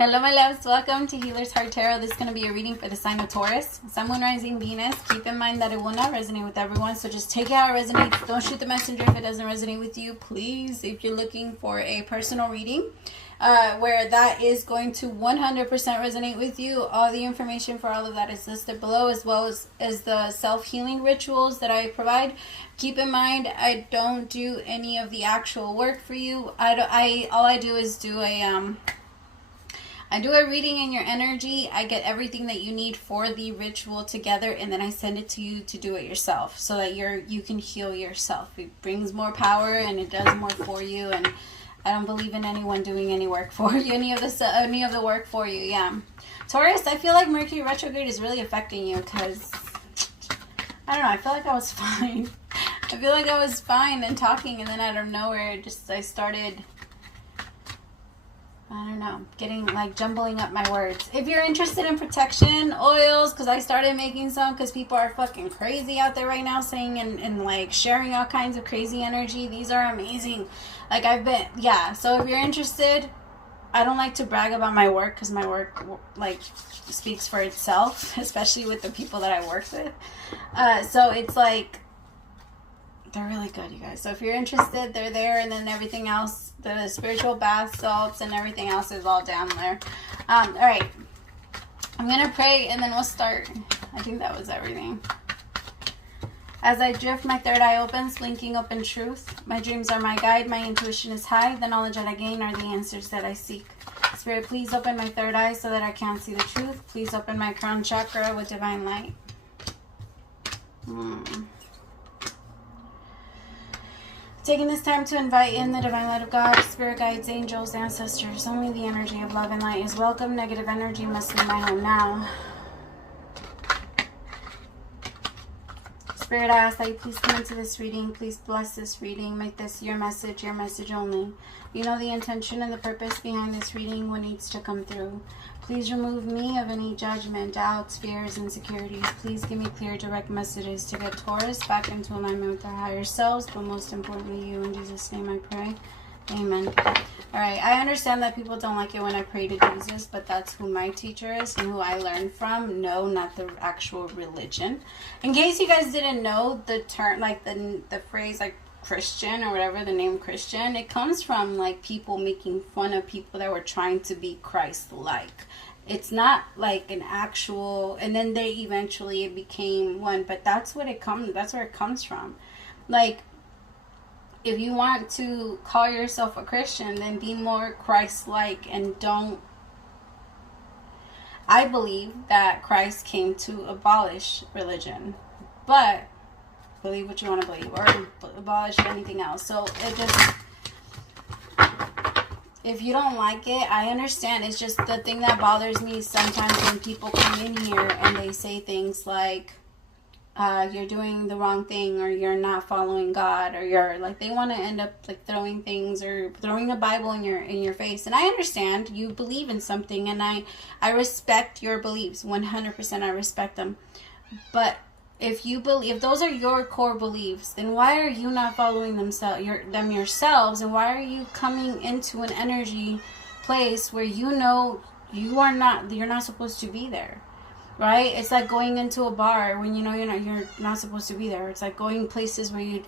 Hello, my loves. Welcome to Healer's Heart Tarot. This is going to be a reading for the sign of Taurus, Sun, Moon, Rising, Venus. Keep in mind that it will not resonate with everyone, so just take it how it resonates. Don't shoot the messenger if it doesn't resonate with you. Please, if you're looking for a personal reading where that is going to 100% resonate with you, all the information for all of that is listed below, as well as the self-healing rituals that I provide. Keep in mind, I don't do any of the actual work for you. All I do is do I do a reading in your energy. I get everything that you need for the ritual together, and then I send it to you to do it yourself, so that you can heal yourself. It brings more power and it does more for you. And I don't believe in anyone doing any work for you, any of the work for you. Yeah, Taurus, I feel like Mercury retrograde is really affecting you because I don't know. I feel like I was fine. I feel like I was fine and talking, and then out of nowhere, I started, I don't know, getting like jumbling up my words. If you're interested in protection oils, because I started making some because people are fucking crazy out there right now, saying and like sharing all kinds of crazy energy. These are amazing. Like so if you're interested, I don't like to brag about my work because my work like speaks for itself, especially with the people that I work with. So it's like, they're really good, you guys. So if you're interested, they're there, and then everything else, the spiritual bath salts and everything else is all down there. All right. I'm going to pray, and then we'll start. I think that was everything. As I drift, my third eye opens, blinking open truth. My dreams are my guide. My intuition is high. The knowledge that I gain are the answers that I seek. Spirit, please open my third eye so that I can see the truth. Please open my crown chakra with divine light. Taking this time to invite in the divine light of God, spirit guides, angels, ancestors. Only the energy of love and light is welcome. Negative energy must leave my home now. Spirit, I ask that you please come into this reading. Please bless this reading. Make this your message only. You know the intention and the purpose behind this reading, what needs to come through. Please remove me of any judgment, doubts, fears, insecurities. Please give me clear, direct messages to get Taurus back into alignment with our higher selves, but most importantly, you. In Jesus' name I pray. Amen. Alright, I understand that people don't like it when I pray to Jesus, but that's who my teacher is and who I learned from. No, not the actual religion. In case you guys didn't know, the term, like the phrase, like Christian or whatever, the name Christian, it comes from like people making fun of people that were trying to be Christ-like. It's not like an actual, and then it became one, but that's where it comes from. Like, if you want to call yourself a Christian, then be more Christ-like and don't. I believe that Christ came to abolish religion, but believe what you want to believe, or abolish anything else. So it just, if you don't like it, I understand. It's just the thing that bothers me sometimes when people come in here and they say things like, you're doing the wrong thing, or you're not following God, or you're like, they want to end up like throwing things or throwing the Bible in your face. And I understand you believe in something, and I respect your beliefs 100%. I respect them. But if those are your core beliefs, then why are you not following them yourselves? And why are you coming into an energy place where you know you're not supposed to be there? Right? It's like going into a bar when you know you're not supposed to be there. It's like going places where you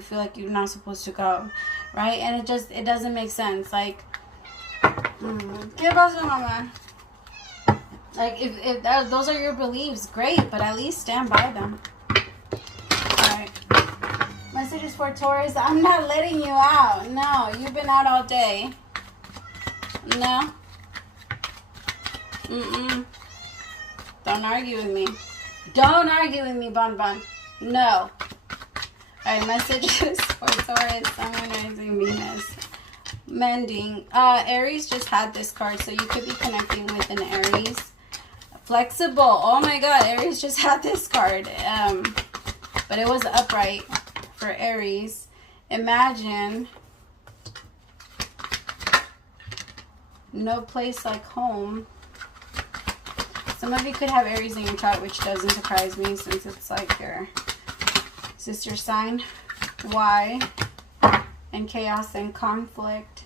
feel like you're not supposed to go. Right? And it doesn't make sense. Like, ¿qué pasa, mamá? Like, if those are your beliefs, great, but at least stand by them. Alright. Messages for Taurus. I'm not letting you out. No, you've been out all day. No. Don't argue with me. Don't argue with me, Bon Bon. No. Alright, messages for Taurus, Sun, Moon, Rising, Venus. Mending. Aries just had this card, so you could be connecting with an Aries. Flexible. Oh my god, Aries just had this card. But it was upright for Aries. Imagine no place like home. Some of you could have Aries in your chart, which doesn't surprise me since it's like your sister sign. Why? And chaos and conflict.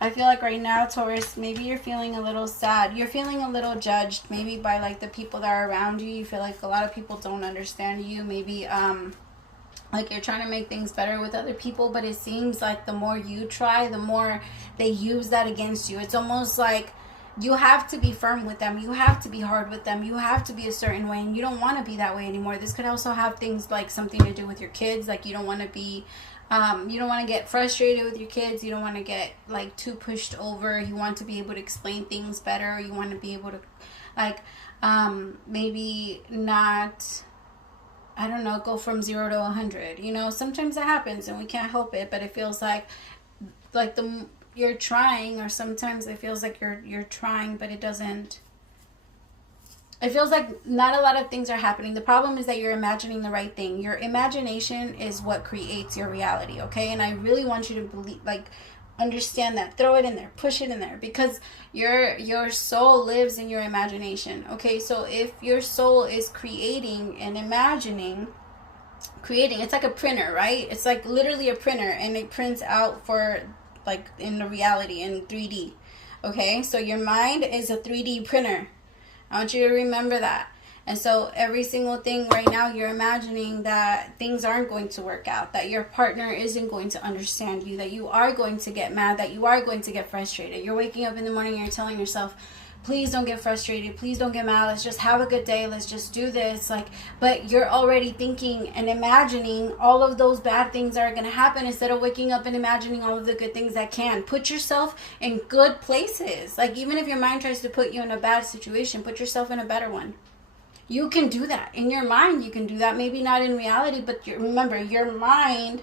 I feel like right now, Taurus, maybe you're feeling a little sad. You're feeling a little judged, maybe by like the people that are around you. You feel like a lot of people don't understand you. Maybe like you're trying to make things better with other people, but it seems like the more you try, the more they use that against you. It's almost like you have to be firm with them. You have to be hard with them. You have to be a certain way, and you don't want to be that way anymore. This could also have things like something to do with your kids. Like you don't want to be you don't want to get frustrated with your kids. You don't want to get like too pushed over. You want to be able to explain things better. You want to be able to like maybe not, I don't know, go from 0 to 100. You know, sometimes it happens and we can't help it, but it feels like you're trying, or sometimes it feels like you're trying, but it doesn't. It feels like not a lot of things are happening. The problem is that you're imagining the right thing. Your imagination is what creates your reality, okay? And I really want you to believe, like, understand that. Throw it in there. Push it in there. Because your soul lives in your imagination, okay? So if your soul is creating and imagining, it's like a printer, right? It's like literally a printer, and it prints out for, like, in the reality, in 3D, okay? So your mind is a 3D printer. I want you to remember that. And so every single thing right now, you're imagining that things aren't going to work out, that your partner isn't going to understand you, that you are going to get mad, that you are going to get frustrated. You're waking up in the morning and you're telling yourself, please don't get frustrated, please don't get mad, let's just have a good day, let's just do this. Like, but you're already thinking and imagining all of those bad things that are going to happen, instead of waking up and imagining all of the good things that can. Put yourself in good places. Like, even if your mind tries to put you in a bad situation, put yourself in a better one. You can do that. In your mind, you can do that. Maybe not in reality, but remember, your mind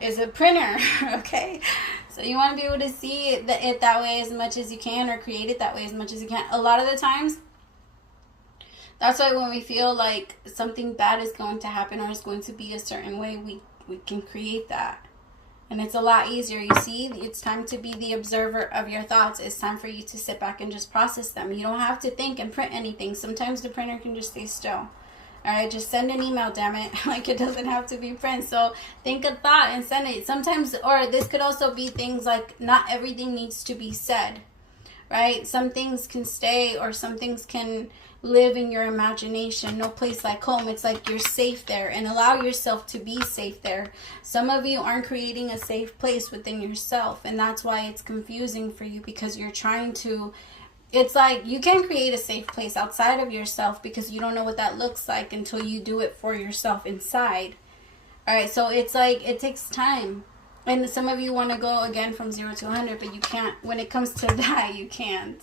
is a printer, okay? So you want to be able to see it that way as much as you can, or create it that way as much as you can. A lot of the times, that's why when we feel like something bad is going to happen or is going to be a certain way, we can create that. And it's a lot easier. You see, it's time to be the observer of your thoughts. It's time for you to sit back and just process them. You don't have to think and print anything. Sometimes the printer can just stay still. All right, just send an email, damn it. Like, it doesn't have to be print. So think a thought and send it. Sometimes, or this could also be things like, not everything needs to be said, right? Some things can stay, or some things can live in your imagination. No place like home. It's like you're safe there, and allow yourself to be safe there. Some of you aren't creating a safe place within yourself, and that's why it's confusing for you, because you're trying to. It's like you can create a safe place outside of yourself, because you don't know what that looks like until you do it for yourself inside. All right, so it's like it takes time. And some of you want to go again from 0 to 100, but you can't. When it comes to that, you can't.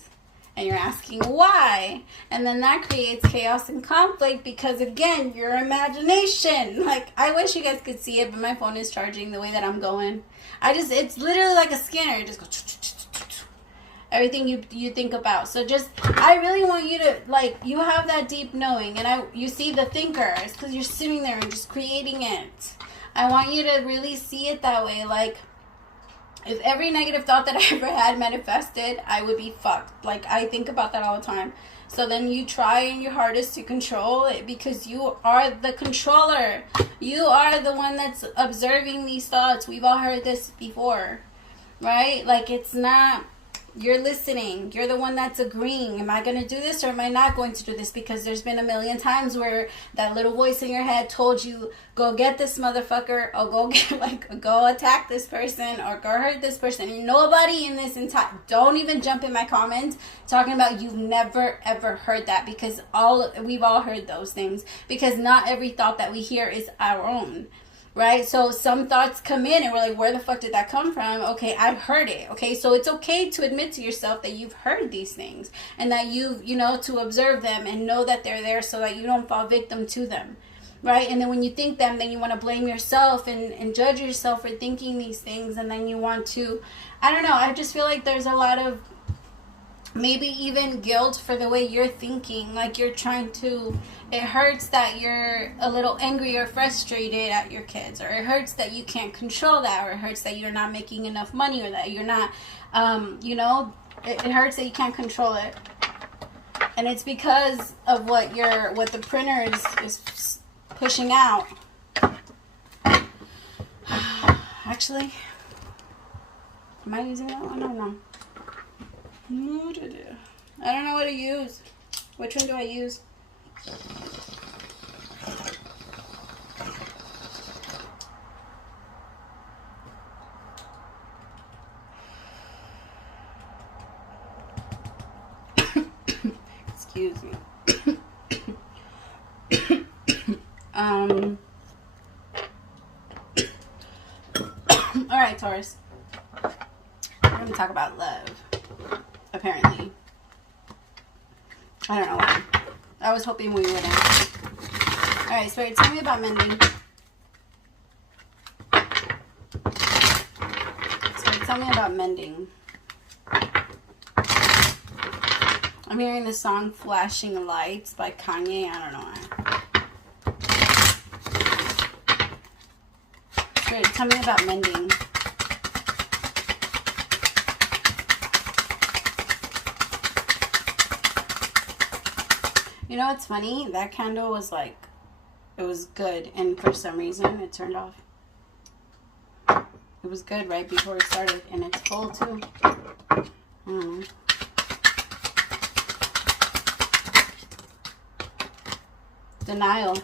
And you're asking why. And then that creates chaos and conflict, because, again, your imagination. Like, I wish you guys could see it, but my phone is charging the way that I'm going. It's literally like a scanner. It just goes everything you think about. So just, I really want you to, like, you have that deep knowing, and you see the thinker. It's because you're sitting there and just creating it. I want you to really see it that way. Like, if every negative thought that I ever had manifested, I would be fucked. Like, I think about that all the time. So then you try your hardest to control it, because you are the controller. You are the one that's observing these thoughts. We've all heard this before, right? Like, it's not, you're listening. You're the one that's agreeing. Am I going to do this, or am I not going to do this? Because there's been a million times where that little voice in your head told you, go get this motherfucker, or go attack this person, or go hurt this person. And nobody in this entire, don't even jump in my comments talking about you've never ever heard that, because we've all heard those things, because not every thought that we hear is our own. Right? So some thoughts come in and we're like, where the fuck did that come from? Okay, I've heard it. Okay, so it's okay to admit to yourself that you've heard these things, and that to observe them and know that they're there, so that you don't fall victim to them. Right? And then when you think them, then you want to blame yourself and judge yourself for thinking these things, and then you want to, I don't know, I just feel like there's a lot of maybe even guilt for the way you're thinking. Like, you're trying to, it hurts that you're a little angry or frustrated at your kids, or it hurts that you can't control that, or it hurts that you're not making enough money, or that you're not, it hurts that you can't control it. And it's because of what the printer is pushing out. Actually, Am I using that one? I don't know. I don't know what to use. Which one do I use? Excuse me. Alright, Taurus. We're going to talk about love. Apparently. I don't know why. I was hoping we wouldn't. Alright, Spirit, tell me about mending. Spirit, tell me about mending. I'm hearing the song Flashing Lights by Kanye. I don't know why. Spirit, tell me about mending. You know what's funny? That candle was like, it was good, and for some reason it turned off. It was good right before it started, and it's full too. I don't know. Denial.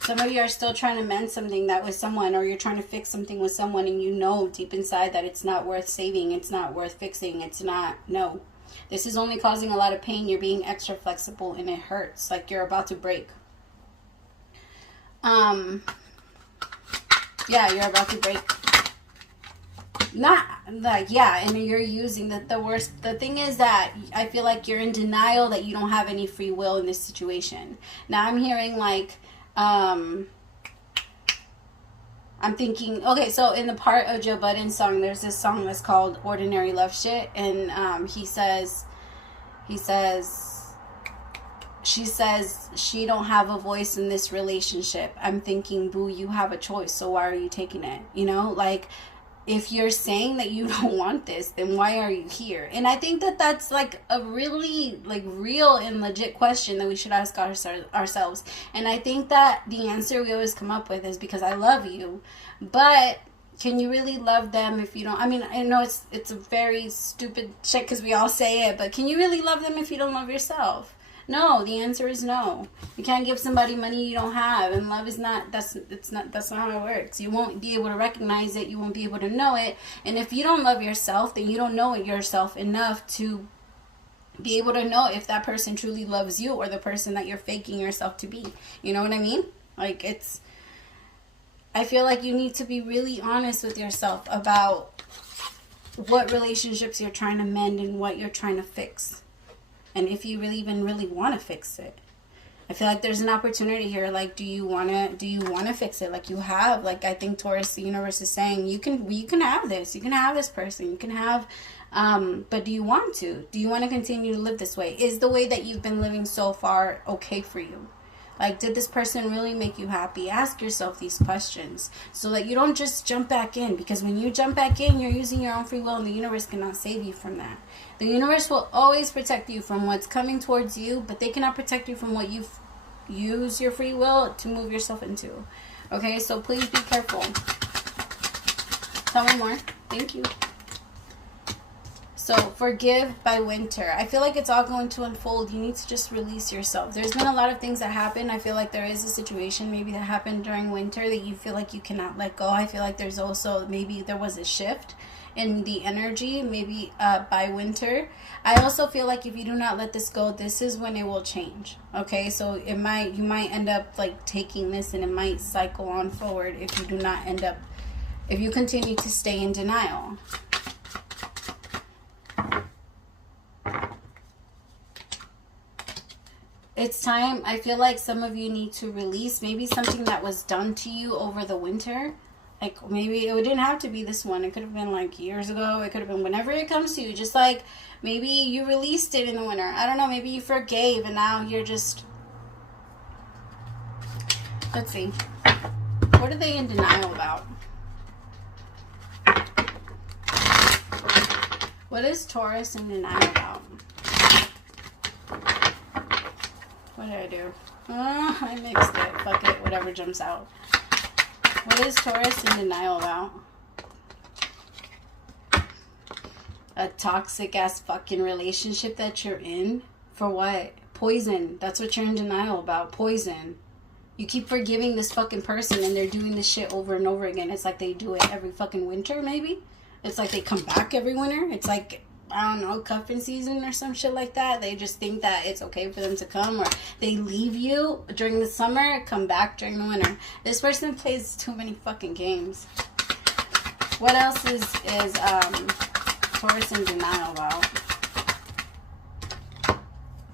Some of you are still trying to mend something that with someone, or you're trying to fix something with someone, and you know deep inside that it's not worth saving, it's not worth fixing, it's not, no. This is only causing a lot of pain. You're being extra flexible and it hurts. Like you're about to break. Yeah, you're about to break. Not like, yeah, and you're using the worst. The thing is that I feel like you're in denial that you don't have any free will in this situation. Now I'm hearing like, I'm thinking, okay, so in the part of Joe Budden's song, there's this song that's called Ordinary Love Shit, and she says she don't have a voice in this relationship. I'm thinking, boo, you have a choice, so why are you taking it? You know, like, if you're saying that you don't want this, then why are you here? And I think that that's like a really like real and legit question that we should ask ourselves. And I think that the answer we always come up with is because I love you. But can you really love them if you don't? I mean, I know it's a very stupid shit because we all say it, but can you really love them if you don't love yourself? No, the answer is no. You can't give somebody money you don't have, and love is not, that's not how it works. You won't be able to recognize it, you won't be able to know it, and if you don't love yourself, then you don't know yourself enough to be able to know if that person truly loves you or the person that you're faking yourself to be. You know what I mean? Like, I feel like you need to be really honest with yourself about what relationships you're trying to mend and what you're trying to fix. And if you really want to fix it. I feel like there's an opportunity here. Like, do you want to fix it? Like, you have, like, I think Taurus, the universe is saying, you can have this. You can have this person. You can have, but do you want to? Do you want to continue to live this way? Is the way that you've been living so far okay for you? Like, did this person really make you happy? Ask yourself these questions so that you don't just jump back in. Because when you jump back in, you're using your own free will, and the universe cannot save you from that. The universe will always protect you from what's coming towards you, but they cannot protect you from what you've used your free will to move yourself into. Okay, so please be careful. Tell me more. Thank you. So, forgive by winter. I feel like it's all going to unfold. You need to just release yourself. There's been a lot of things that happen. I feel like there is a situation maybe that happened during winter that you feel like you cannot let go. I feel like there's also, maybe there was a shift in the energy, maybe by winter. I also feel like if you do not let this go, this is when it will change. Okay, so you might end up like taking this, and it might cycle on forward if you do not end up, if you continue to stay in denial. It's time. I feel like some of you need to release maybe something that was done to you over the winter. Like, maybe it didn't have to be this one. It could have been like years ago. It could have been whenever it comes to you. Just like maybe you released it in the winter. I don't know. Maybe you forgave and now you're just... Let's see. What are they in denial about? What is Taurus in denial about? What did I do? I mixed it. Fuck it. Whatever jumps out. What is Taurus in denial about? a toxic ass fucking relationship that you're in. For what? Poison. That's what you're in denial about. Poison. You keep forgiving this fucking person and they're doing this shit over and over again. It's like they do it every fucking winter, maybe. It's like they come back every winter. It's like, I don't know, cuffing season or some shit like that. They just think that it's okay for them to come, or they leave you during the summer, come back during the winter. This person plays too many fucking games. What else is Taurus in denial about?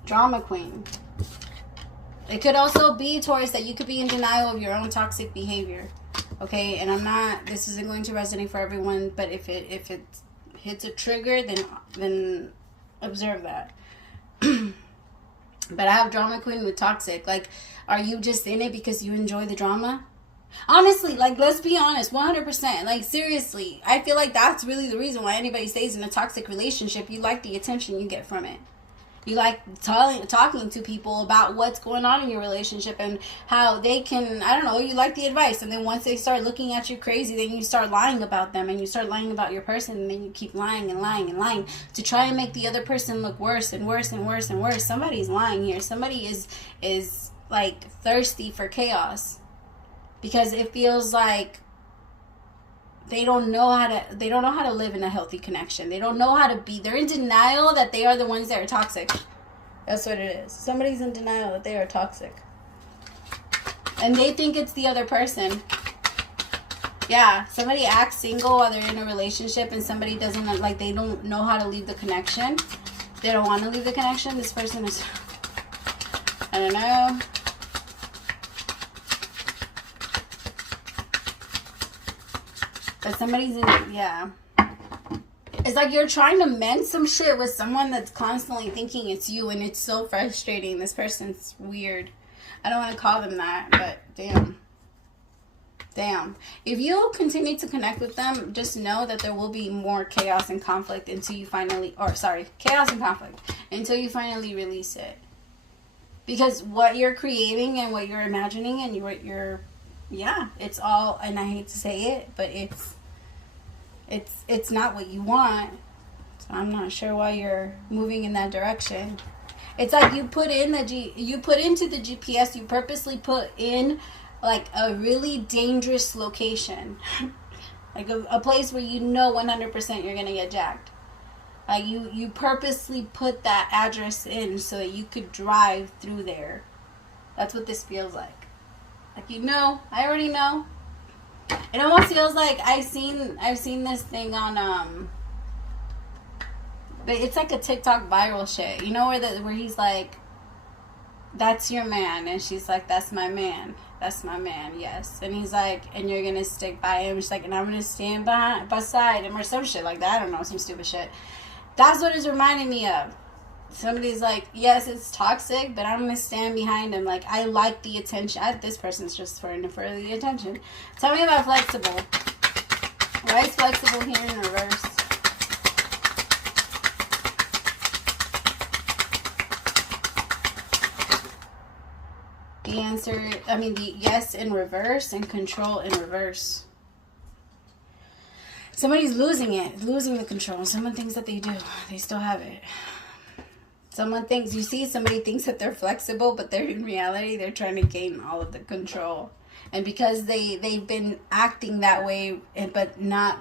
Drama queen. It could also be, Taurus, that you could be in denial of your own toxic behavior. Okay, and I'm not, this isn't going to resonate for everyone, but if it hits a trigger, then observe that. But I have drama queen with toxic. Like, are you just in it because you enjoy the drama? Honestly, like, let's be honest, 100%. Like, seriously, I feel like that's really the reason why anybody stays in a toxic relationship. You like the attention you get from it. You like talking to people about what's going on in your relationship and how they can, I don't know, you like the advice. And then once they start looking at you crazy, then you start lying about them and you start lying about your person. And then you keep lying and lying and lying to try and make the other person look worse and worse and worse and worse. Somebody's lying here. Somebody is like thirsty for chaos because it feels like they don't know how to live in a healthy connection. They don't know how to be. They're in denial that they are the ones that are toxic. That's what it is. Somebody's in denial that they are toxic. And they think it's the other person. Yeah, somebody acts single while they're in a relationship and somebody doesn't, like, they don't know how to leave the connection. They don't want to leave the connection. This person is, I don't know. But somebody's in, yeah. It's like you're trying to mend some shit with someone that's constantly thinking it's you, and it's so frustrating. This person's weird. I don't want to call them that, but damn. Damn. If you continue to connect with them, just know that there will be more chaos and conflict until you finally, chaos and conflict until you finally release it. Because what you're creating and what you're imagining and what you're, yeah, it's all, and I hate to say it, but it's not what you want. So I'm not sure why you're moving in that direction. It's like you put into the GPS, you purposely put in like a really dangerous location. Like a place where you know 100% you're gonna get jacked. Like you purposely put that address in so that you could drive through there. That's what this feels like. Like, you know, I already know. It almost feels like I've seen this thing on but it's like a TikTok viral shit. You know where he's like, that's your man, and she's like, that's my man. That's my man, yes. And he's like, and you're gonna stick by him. She's like, and I'm gonna stand beside him or some shit like that. I don't know, some stupid shit. That's what it's reminding me of. Somebody's like, yes, it's toxic, but I'm going to stand behind him. Like, I like the attention. This person's just for the attention. Tell me about flexible. Why is flexible here in reverse? The answer, the yes in reverse and control in reverse. Somebody's losing it, losing the control. Someone thinks that they do. They still have it. Somebody thinks that they're flexible, but they're in reality, they're trying to gain all of the control. And because they've been acting that way, but not,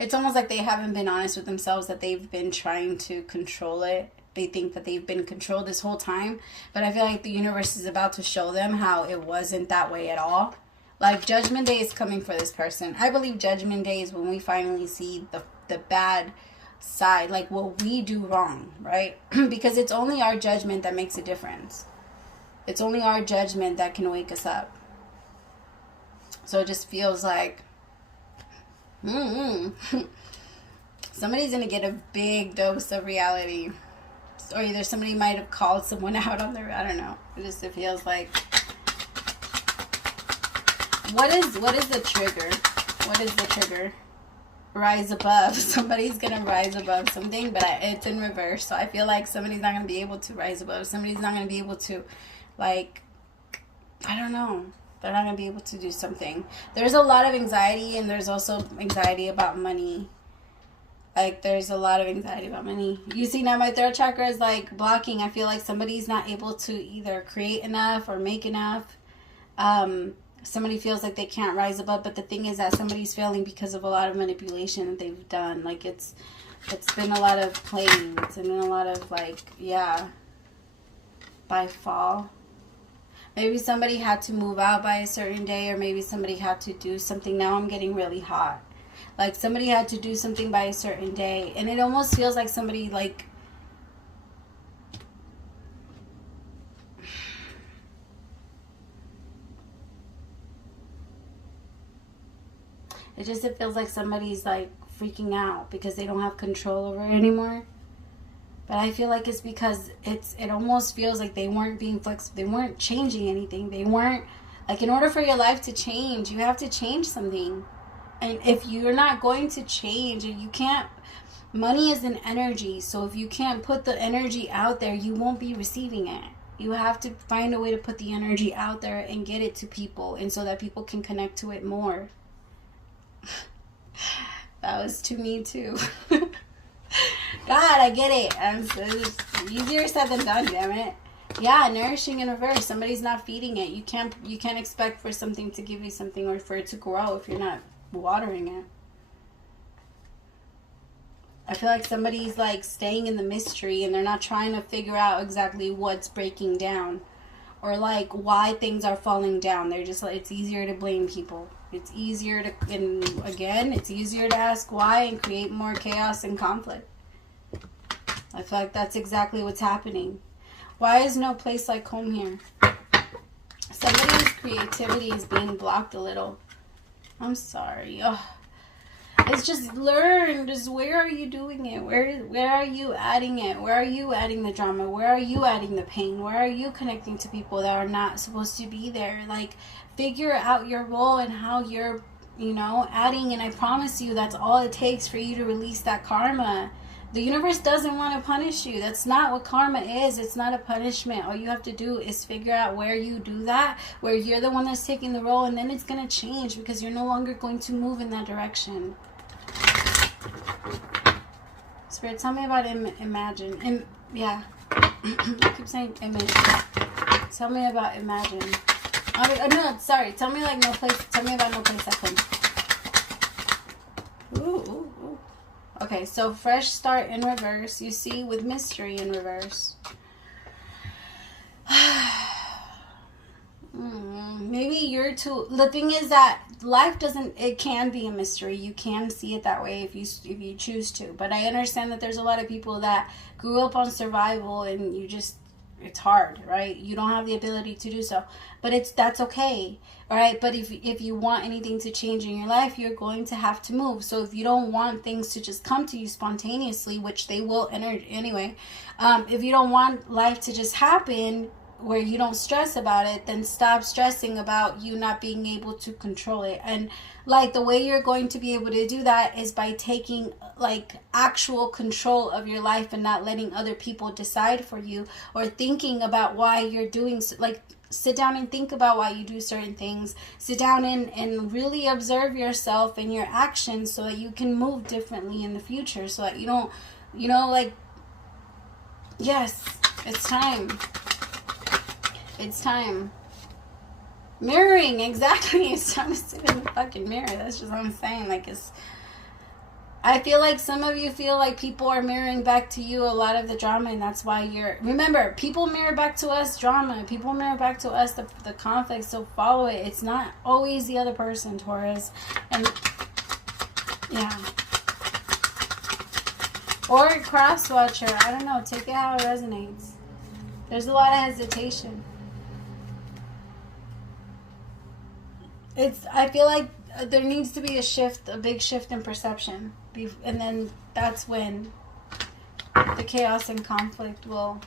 it's almost like they haven't been honest with themselves that they've been trying to control it. They think that they've been controlled this whole time. But I feel like the universe is about to show them how it wasn't that way at all. Like, Judgment Day is coming for this person. I believe Judgment Day is when we finally see the bad side, like what we do wrong, right? Because it's only our judgment that makes a difference. It's only our judgment that can wake us up. So it just feels like somebody's gonna get a big dose of reality, or either somebody might have called someone out on their, I don't know. It feels like, what is the trigger? What is the trigger? Rise above. Somebody's gonna rise above something, but it's in reverse. So I feel like somebody's not gonna be able to rise above. Somebody's not gonna be able to, like, I don't know. They're not gonna be able to do something. There's a lot of anxiety, and there's also anxiety about money. Like, there's a lot of anxiety about money. You see, now my third chakra is, like, blocking. I feel like somebody's not able to either create enough or make enough. Somebody feels like they can't rise above. But the thing is that somebody's failing because of a lot of manipulation that they've done. Like, it's been a lot of playing. It's been a lot of, like, yeah, by fall. Maybe somebody had to move out by a certain day, or maybe somebody had to do something. Now I'm getting really hot. Like, somebody had to do something by a certain day. And it almost feels like somebody, like, it feels like somebody's, like, freaking out because they don't have control over it anymore. But I feel like it's because it almost feels like they weren't being flexible. They weren't changing anything. They weren't, like, in order for your life to change, you have to change something. And if you're not going to change, and you can't, money is an energy. So if you can't put the energy out there, you won't be receiving it. You have to find a way to put the energy out there and get it to people, and so that people can connect to it more. That was to me too. God, I get it. It's easier said than done, damn it. Yeah, nourishing in reverse. Somebody's not feeding it. You can't expect for something to give you something, or for it to grow, if you're not watering it. I feel like somebody's, like, staying in the mystery, and they're not trying to figure out exactly what's breaking down, or, like, why things are falling down. They're just like, it's easier to blame people. It's easier to, and again, it's easier to ask why and create more chaos and conflict. I feel like that's exactly what's happening. Why is no place like home here? Somebody's creativity is being blocked a little. I'm sorry. Ugh. It's just learn. Just where are you doing it? Where are you adding it? Where are you adding the drama? Where are you adding the pain? Where are you connecting to people that are not supposed to be there? Like, figure out your role and how you're, adding. And I promise you, that's all it takes for you to release that karma. The universe doesn't want to punish you. That's not what karma is. It's not a punishment. All you have to do is figure out where you do that, where you're the one that's taking the role, and then it's going to change because you're no longer going to move in that direction. Spirit, tell me about imagine. Yeah. I keep saying image. Tell me about imagine. No, sorry. Tell me, like, no place. Tell me about no place like home. Ooh. Okay, so fresh start in reverse. You see, with mystery in reverse. Maybe you're too. The thing is that life doesn't. It can be a mystery. You can see it that way if you choose to. But I understand that there's a lot of people that grew up on survival, and it's hard, right? You don't have the ability to do so, but that's okay, all right? But if you want anything to change in your life, you're going to have to move. So if you don't want things to just come to you spontaneously, which they will anyway, if you don't want life to just happen where you don't stress about it, then stop stressing about you not being able to control it. And, like, the way you're going to be able to do that is by taking, like, actual control of your life and not letting other people decide for you, or thinking about why you're doing, like, sit down and think about why you do certain things. Sit down and really observe yourself and your actions so that you can move differently in the future, so that you don't, like, yes, it's time. It's time. Mirroring, exactly. It's time to sit in the fucking mirror. That's just what I'm saying. Like, I feel like some of you feel like people are mirroring back to you a lot of the drama, and that's why remember, people mirror back to us drama. People mirror back to us the conflict, so follow it. It's not always the other person, Taurus. And, yeah. Or cross watcher. I don't know. Take it how it resonates. There's a lot of hesitation. I feel like there needs to be a big shift in perception. And then that's when the chaos and conflict will,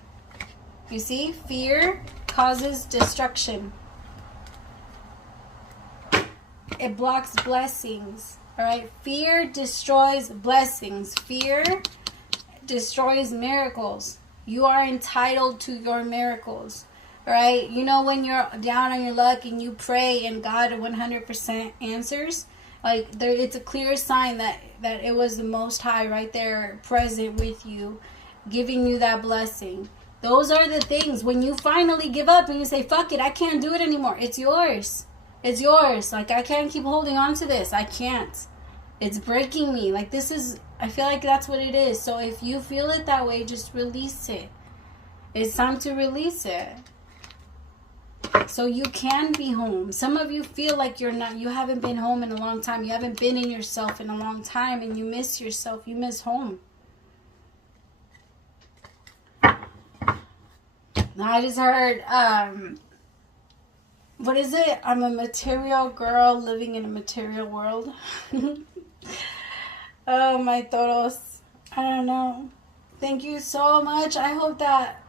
you see, fear causes destruction. It blocks blessings, all right? Fear destroys blessings. Fear destroys miracles. You are entitled to your miracles. Right? When you're down on your luck and you pray and God 100% answers, Like, there, it's a clear sign that it was the Most High right there present with you, giving you that blessing. Those are the things. When you finally give up and you say, fuck it, I can't do it anymore. It's yours. It's yours. Like, I can't keep holding on to this. I can't. It's breaking me. Like, this is, I feel like that's what it is. So if you feel it that way, just release it. It's time to release it. So you can be home. Some of you feel like you haven't been home in a long time. You haven't been in yourself in a long time, and you miss yourself. You miss home. I just heard, what is it? I'm a material girl living in a material world. Oh, my Taurus. I don't know. Thank you so much. I hope that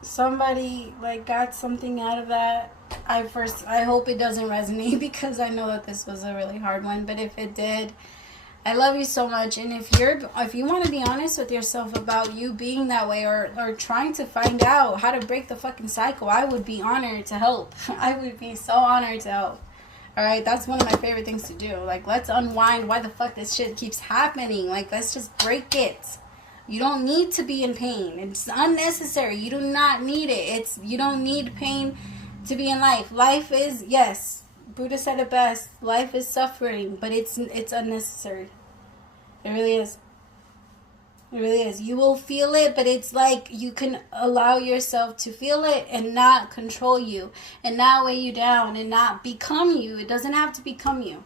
somebody like got something out of that. I hope it doesn't resonate, because I know that this was a really hard one, but if it did, I love you so much. And if you want to be honest with yourself about you being that way, or trying to find out how to break the fucking cycle, I would be honored to help. I would be so honored to help. All right, that's one of my favorite things to do. Like, let's unwind why the fuck this shit keeps happening. Like, let's just break it. You don't need to be in pain. It's unnecessary. You do not need it. You don't need pain to be in life. Life is, yes, Buddha said it best. Life is suffering, but it's unnecessary. It really is. It really is. You will feel it, but it's like you can allow yourself to feel it and not control you, and not weigh you down, and not become you. It doesn't have to become you.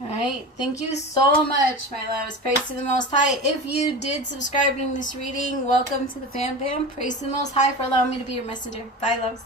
Alright, thank you so much, my loves. Praise to the Most High. If you did subscribe in this reading, welcome to the fam. Praise to the Most High for allowing me to be your messenger. Bye, loves.